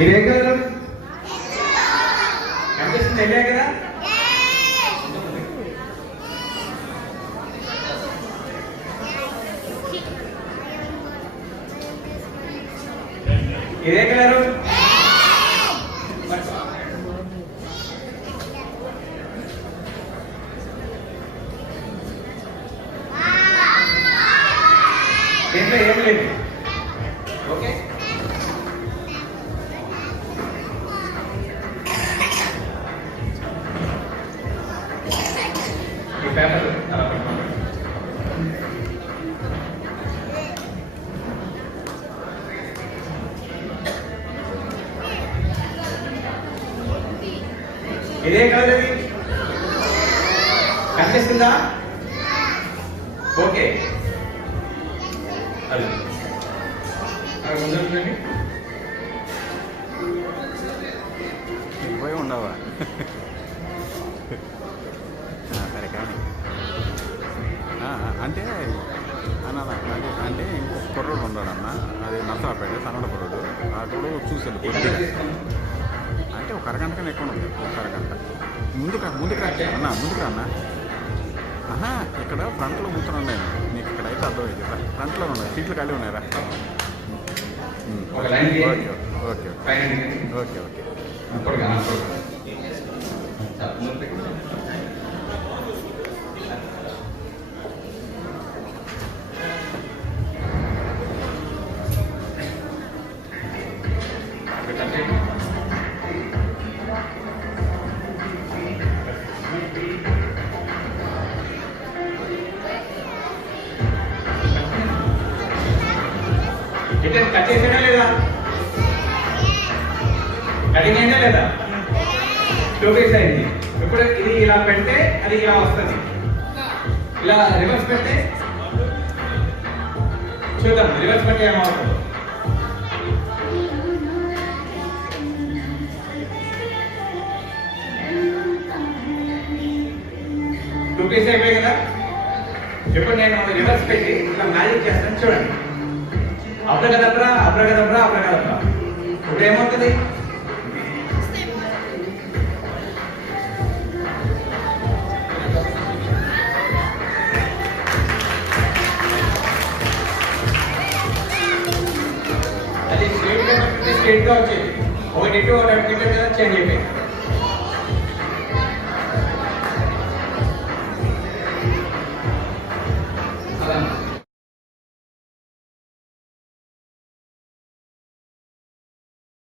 ఇదే కదా కనిపిస్తుంది, వెళ్ళా కదా. ఇదే కలరు దీంట్లో ఏం లేదు. ఓకే, ఈ పేపర్ అలా పెట్టుకోండి. ఇదే కలర్ ఇది కనిపిస్తుందా? ఓకే, అది ముందు పోయి ఉండవా? సరే కానీ అంటే అంటే ఇంకో కుర్రోడు ఉన్నాడన్న, అది నర్సరాపేట సన్నడ కుర్రోడు. ఆ కుర్రోడు చూసాడు కొద్దిగా, అంటే ఒక అరగంట కన్నా ఎక్కువ ఉంది. ఒక అరగంట ముందుకు అన్న ముందుకు అన్న. ఇక్కడ ఫ్రంట్లో కూర్చొని నేను నీకు ఇక్కడ అయితే అర్థమైంది కదా, ఫ్రంట్లో ఉన్నాయి సీట్లు ఖాళీ ఉన్నాయరా? Okay okay okay okay. Cut చేసేనా లేదా? కటింగ్ అయిందా లేదా? 2 పీస్ అయింది. ఇప్పుడు ఇది ఇలా పెడితే అది ఇలా వస్తుంది. ఇలా రివర్స్ పెడితే చూద్దాం, రివర్స్ పెడితే ఏమవుతుందో. టూ పీస్ అయిపోయాయి కదా. ఇప్పుడు నేను రివర్స్ పెట్టి ఇలా మ్యాజిక్ చేస్తాను, చూడండి. అబ్రగదబ్రా అబ్రగదబ్రా అబ్రగదబ్రా. ఇప్పుడు ఏమవుతుంది? అది స్ట్రేట్ గా వచ్చేది. ఒకటి ఇటు ఒకటి చేంజ్ అయిపోయింది.